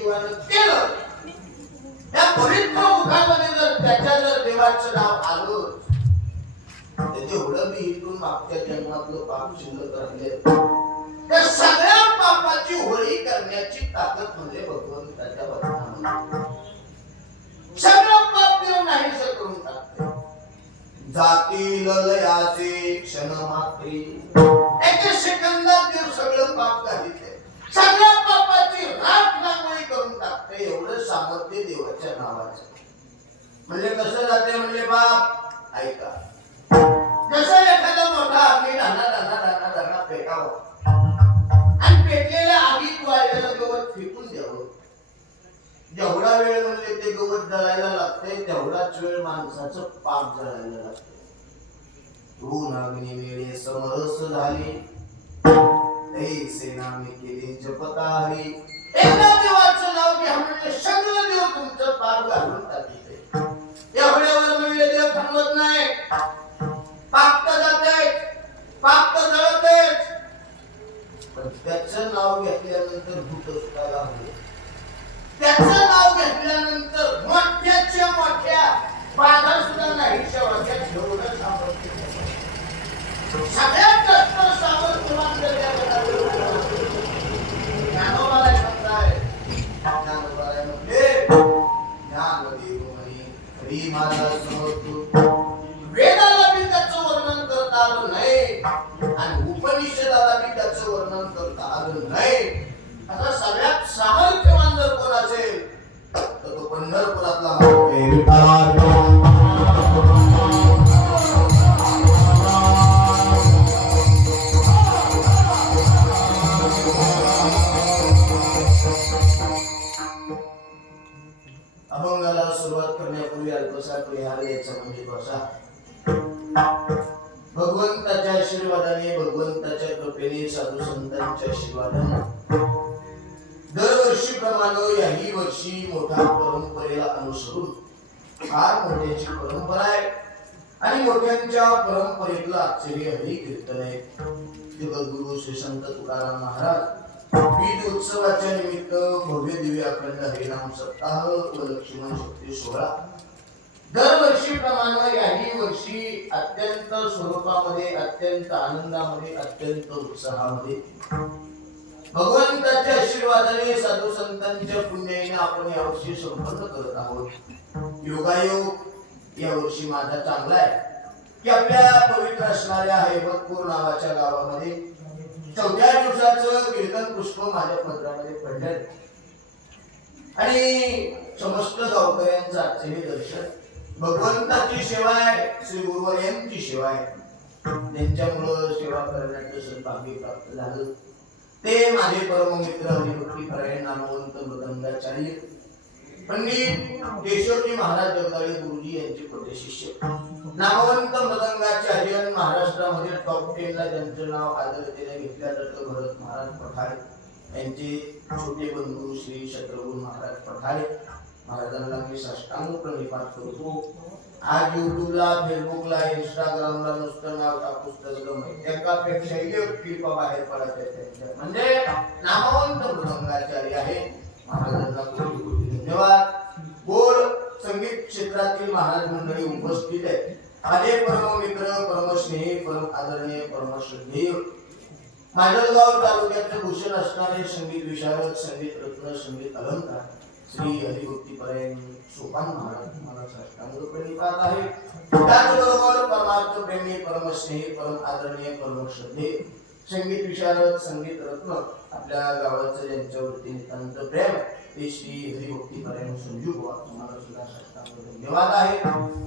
जीवानं केलं, त्या पवित्र मुखामध्ये जर त्याच्या जर देवाचं नाव आलं, तेवढं मी इथून मागच्या जन्मातलं पाप शिल्लक राहिले, त्या सगळ्या पापाची होळी करण्याची ताकद म्हणजे भगवंताच्या वचनामध्ये. सगळं पाप देव नाहीसं करून टाकते. जातील लयाचे क्षण मात्री, एका सेकंदात देव सगळं पाप घालिते, सगळ्या पापाची राख रांगोळी करून टाकते. एवढं सामर्थ्य देवाच्या नावाचं. म्हणजे कसं जाते म्हणजे बाप ऐका, जसं एखादा मोठा आगी धाना धाना धाना धाना पेटावा आणि पेटलेल्या आगीत वाळलेलं गवत फेकून द्यावं. जेवढा वेळ म्हणजे ते गवत जळायला लागते, तेवढाच वेळ माणसाचं पाप जळायला लागते. ऊन अग्नी वेळे समरस झाले, ऐसे नामे केले जपता हरी. एकदा देवाचं नाव घ्या म्हणजे सगळं देव तुमचं पाप घालून टाकते. एवढ्यावर म्हणजे देव थांबत नाही. पाप तर जाते, पाप तर जळतेच, पण त्याचं नाव घेतल्यानंतर भूतस्थाला हवे. त्याचं नाव घेतल्यानंतर मोठ्याच्या मोठ्या बाधा सुद्धा नाही. शेवटच्या एवढं सामर्थ्य, सगळ्यात जास्त सामर्थ्यवान ज्ञानोबाला समजाय. ज्ञानोबाला म्हणजे ज्ञानदेव म्हणे हरी माझा समर्थ. वेदाला बी त्याचं वर्णन करता आलं नाही आणि उपनिषदाला बी त्याचं वर्णन करता आलं नाही. आता सगळ्यात सामर्थ्यवान जर कोण असेल तर तो पंढरपुरातला अभंगाला सुरुवात करण्यापूर्वी अल्पसा परिहार याचा म्हणजे बसा. भगवंताच्या आशीर्वादाने, भगवंताच्या कृपेने, साधू संतांच्या आशीर्वादाने दरवर्षीप्रमाणे याही वर्षी मोठ्या परंपरेला अनुसरून फार मोठ्याची परंपरा आहे आणि मोठ्यांच्या परंपरेतलं आश्चर्य हरी कीर्तन आहे. जगद्गुरु श्री संत तुकाराम महाराज बीज उत्सवाच्या निमित्त भव्य दिव्य अखंड हरिनाम सप्ताह व लक्ष्मण शक्ती सोहळा दरवर्षीप्रमाणे याही वर्षी अत्यंत स्वरूपामध्ये, अत्यंत आनंदामध्ये, अत्यंत उत्साहामध्ये भगवंताच्या आशीर्वादाने, साधू संतांच्या पुण्याने आपण यावर्षी संपन्न करत आहोत. योगायोग यावर्षी माझा चांगला आहे की आपल्या पवित्र असणाऱ्या हैबतपूर नावाच्या गावामध्ये 4थ्या दिवसाचं कीर्तन पुष्प माझ्या पत्रामध्ये पडले आणि समस्त गावकऱ्यांचं आजचे दर्शन. भगवंताची सेवा आहे, श्री गुरुवर्यांची सेवा आहे. त्यांच्यामुळं सेवा करण्याचं सद्भाग्य प्राप्त झालं. ते माझे परममित्र हरिभक्ती परायण नामवंत मृदंगाचार्य पंडित केशवजी महाराज जगदाळे गुरुजी यांचे पटे शिष्य. नामवंत मृदंगाचार्य महाराष्ट्रामध्ये टॉप 10 ला ज्यांचं नाव आदरतेने घेतल्या जातं भरत महाराज पठारे यांचे छोटे बंधू श्री शत्रुघ्न महाराज पठारे महाराजांना मी साष्टांग प्रणिपात करतो. आज युट्यूबला, फेसबुकला, इंस्टाग्रामला नुसतं नाव टाकूच तर एकापेक्षा एक टिपा बाहेर पडत आहे. म्हणजे नामवंत मृदंगाचार्य आहे. महाराजांना कोटी कोटी धन्यवाद. गोड संगीत क्षेत्रातील महाराज मंडळी उपस्थित आहेत. माझे परममित्र, परमस्नेही, परम आदरणीय, परमश्रद्धेय माजलगाव तालुक्याचे भूषण असणारे संगीत विशारद, संगीत रत्न, संगीत अलंकार श्री हरिभक्ती परायण सोपान महाराज मला साष्टांग प्रणिपात आहे. त्याचबरोबर परमार्थ प्रेमी, परमस्नेही, परम आदरणीय, परमश्रद्धेय संगीत विशारद, संगीत रत्न आपल्या गावाचं ज्यांच्यावरती नितांत प्रेम ते श्री हरिभक्ती परायण संजू बुवा तुम्हाला सुद्धा साष्टांग धन्यवाद आहे.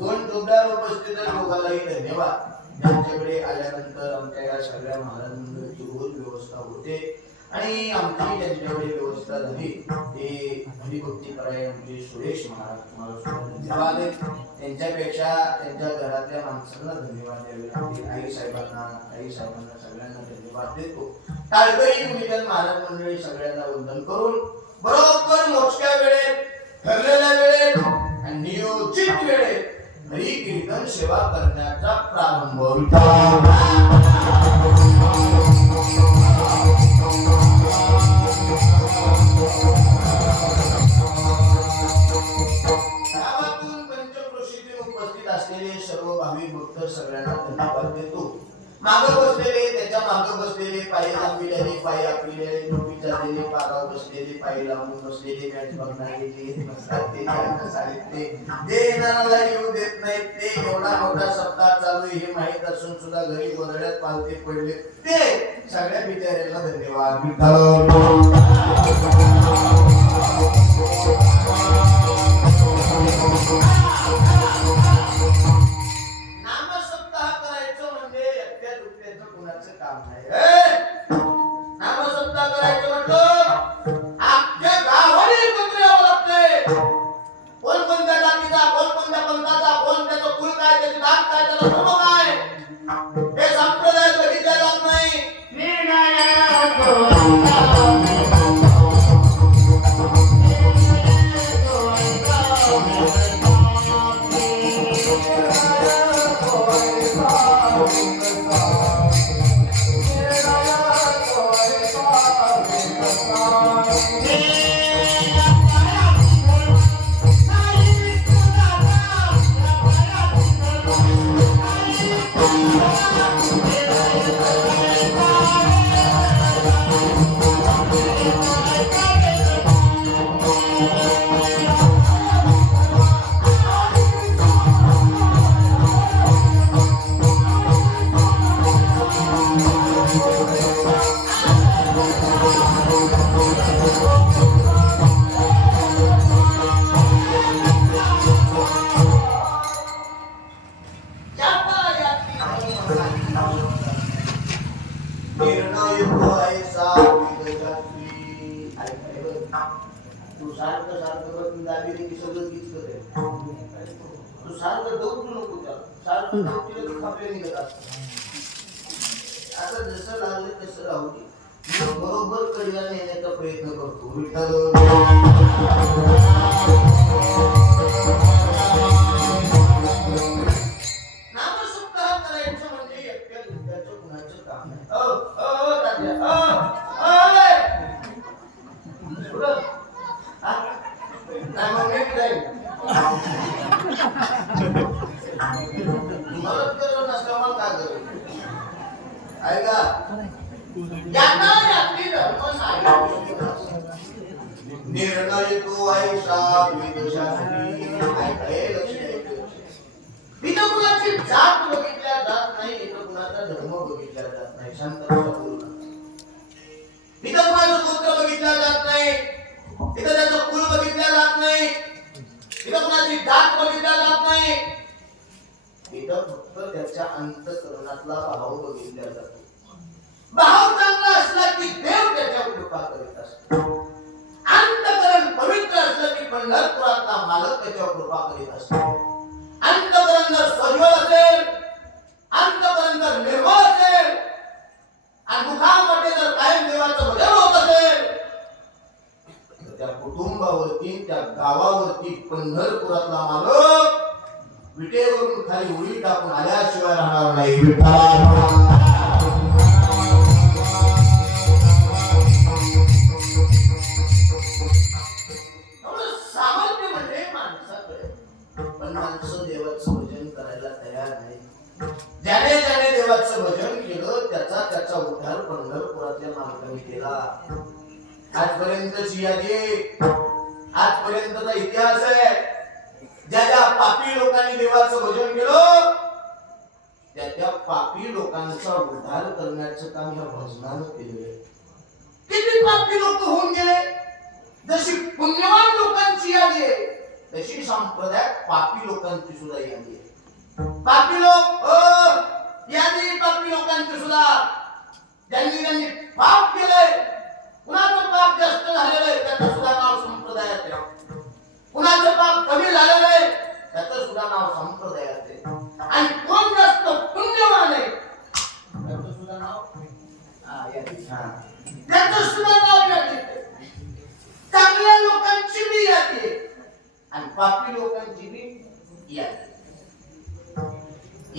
2 जोरदार उपस्थित लोकांनाही धन्यवाद. त्यांच्याकडे आल्यानंतर आमच्या या सगळ्या महाराजांची रोज व्यवस्था होते आणि आमची त्यांच्याकडे व्यवस्था झाली. ते हरिभक्ती परायण म्हणजे सुरेश महाराज तुम्हाला सुद्धा धन्यवाद आहे. त्यांच्यापेक्षा त्यांच्या घरातल्या माणसांना धन्यवाद द्यावे लागतील. आई साहेबांना सगळ्यांना धन्यवाद देतो. टाळकरी गुणिजन महाराज मंडळी सगळ्यांना वंदन करून बरोबर मोजक्या वेळेत, ठरलेल्या वेळेत आणि नियोजित वेळेत हरी कीर्तन सेवा करण्याचा प्रारंभ होता. देतो. मागं बसलेले, त्याच्या मागं बसलेले, पायी लांबलेले, पायी आपलेले, टोपी चाललेले, पारावर बसलेले, पायी लांबून बसलेले, मॅच बघणारे, जे बसतात ते साडीतले, जे येणाऱ्याला येऊ देत नाहीत, ते एवढा मोठा सप्ताह चालू हे माहीत असून सुद्धा घरी गोंधळ्यात पालते पडले, ते सगळ्या बिचाऱ्यांना धन्यवाद. नामसप्ताह करायचं म्हणजे एकट्या दुसऱ्याचं कुणाचं काम नाही. नामसप्ताह करायचं म्हणतो अख्ख्या गावाने एकत्र यावं लागतंय. कोण कोणत्या जातीचा, कोण कोणत्या पंथाचा, कोण त्याचं कुल काय, त्याची जात काय, त्याचा धर्म काय, हे संप्रदाय बघितल्या जात नाही. तू सारखं सारखं दाबी सगळं गीत करे, तू सारखं दौडू नको, सारखं दौडीला खापले निघत असत. आता जसं लागलं तसं राहू दे, बरोबर कडीला नेण्याचा प्रयत्न करतो. विठ्ठल नामसप्ताह करायचं म्हणजे एकट्या दुसऱ्याचं कुणाचं काम नाही. निर्णय तो ऐसा विदुषारी. इथं कुणाची जात बघितल्या जात नाही, इथं कुणाचा धर्म बघितला जात नाही. शांत इथं कुणाचं गोत्र बघितला जात नाही, इथं त्याचं कुल बघितला जात नाही, इथं कुणाची जात बघितला जात नाही. इथं फक्त त्याच्या अंतःकरणातला भाव बघितला जातो. भाव चांगला असला की देव त्याच्यावर कृपा करीत असतो. अंतःकरण पवित्र असलं की पंढरपुरातला मालक त्याच्यावर कृपा करीत असतो. अंतःकरण जर सज्वल असेल, अंतःकरण जर निर्मळ असेल आणि मुखामध्ये जर कायम देवाचं भजन होत असेल तर त्या कुटुंबावरती, त्या गावावरती पंढरपुरातला मालक विटेवरून खाली उडी टाकून आल्याशिवाय राहणार नाही. सामर्थ्य म्हणजे माणसाकडे, पण माणसं देवाचं भजन करायला तयार नाही. ज्याने ज्याने देवाचं भजन केलं त्याचा त्याचा उद्धार पंढरपुरातल्या मालकाने केला. आजपर्यंतची यादी, आजपर्यंतचा इतिहास आहे. ज्या ज्या पापी लोकांनी देवाचं भजन केलं त्या त्या पापी लोकांचा उद्धार करण्याचं काम या भजनानं केलेलं. किती पापी लोक होऊन गेले. जशी पुण्यवान लोकांची यादी आहे तशी संप्रदायात पापी लोकांची सुद्धा यादी आहे. पापी लोक यादी, पापी लोकांची सुद्धा, ज्यांनी ज्यांनी पाप केलंय, कुणाचं पाप जास्त झालेलं आहे त्याचं सुद्धा नाव संप्रदायात आहे. कुणाचं पाप कमी झालेलं आहे त्याचं सुद्धा नाव संप्रदायात आहे. आणि कोण जास्त पुण्यवान आहे त्याचं सुद्धा नाव त्याचं सुद्धा नाव यादीत. चांगल्या लोकांची बी यादी आहे आणि पापी लोकांची बी यादी.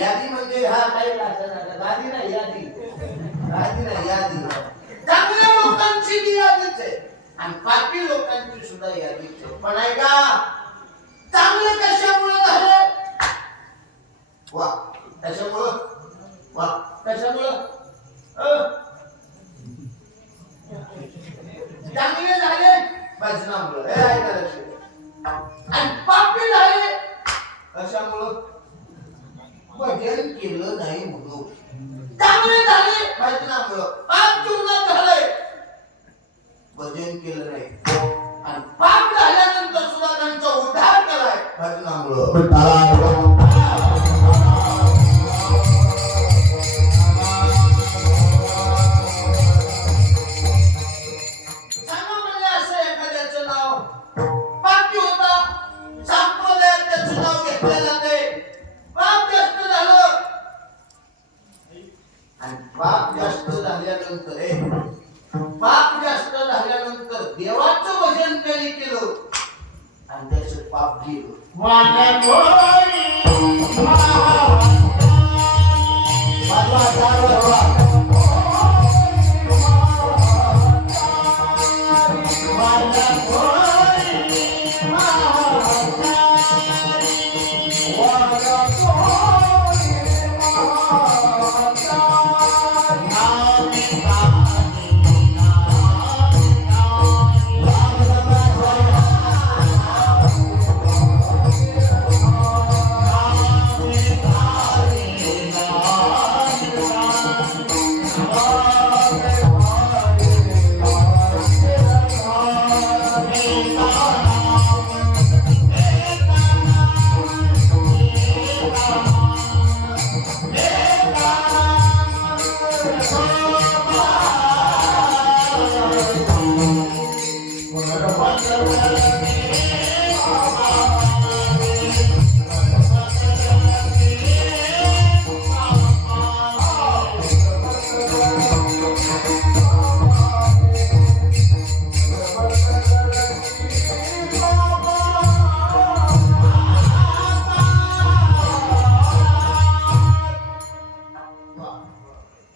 यादी म्हणजे हा काही गादी नाही, यादी गादी नाही, यादी. चांगल्या लोकांची बी यादीच आहे आणि पापी लोकांची सुद्धा यादीच आहे. पण आहे का, चांगलं कशामुळे झालं? वा, कशामुळं? वा कशामुळं चांगले झाले भजनामुळं हे ऐका लक्ष आणि पापी झाले कशामुळं भजन केलं नाही म्हणून चांगले झाले भजनामुळं पाप जीवनात झालंय भजन केलं नाही आणि पाप झाल्यानंतर सुद्धा त्यांचा उद्धार केलाय भजनामुळं पाप जास्त झाल्यानंतर देवाचं भजन कधी केलं आणि त्याचं पाप गेलं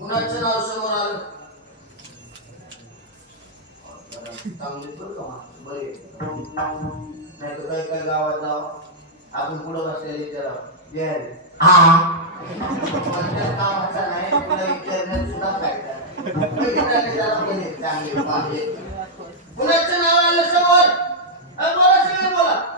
कुणाचं नाव समोर आलं चांगले बरे नाही तर काही काही गावात जावं आपण पुढं बसलेले विचारावं कामाचा नाही पुढे विचारण्यात सुद्धा चांगले कुणाचं नाव आलं समोर बोला सगळे बोला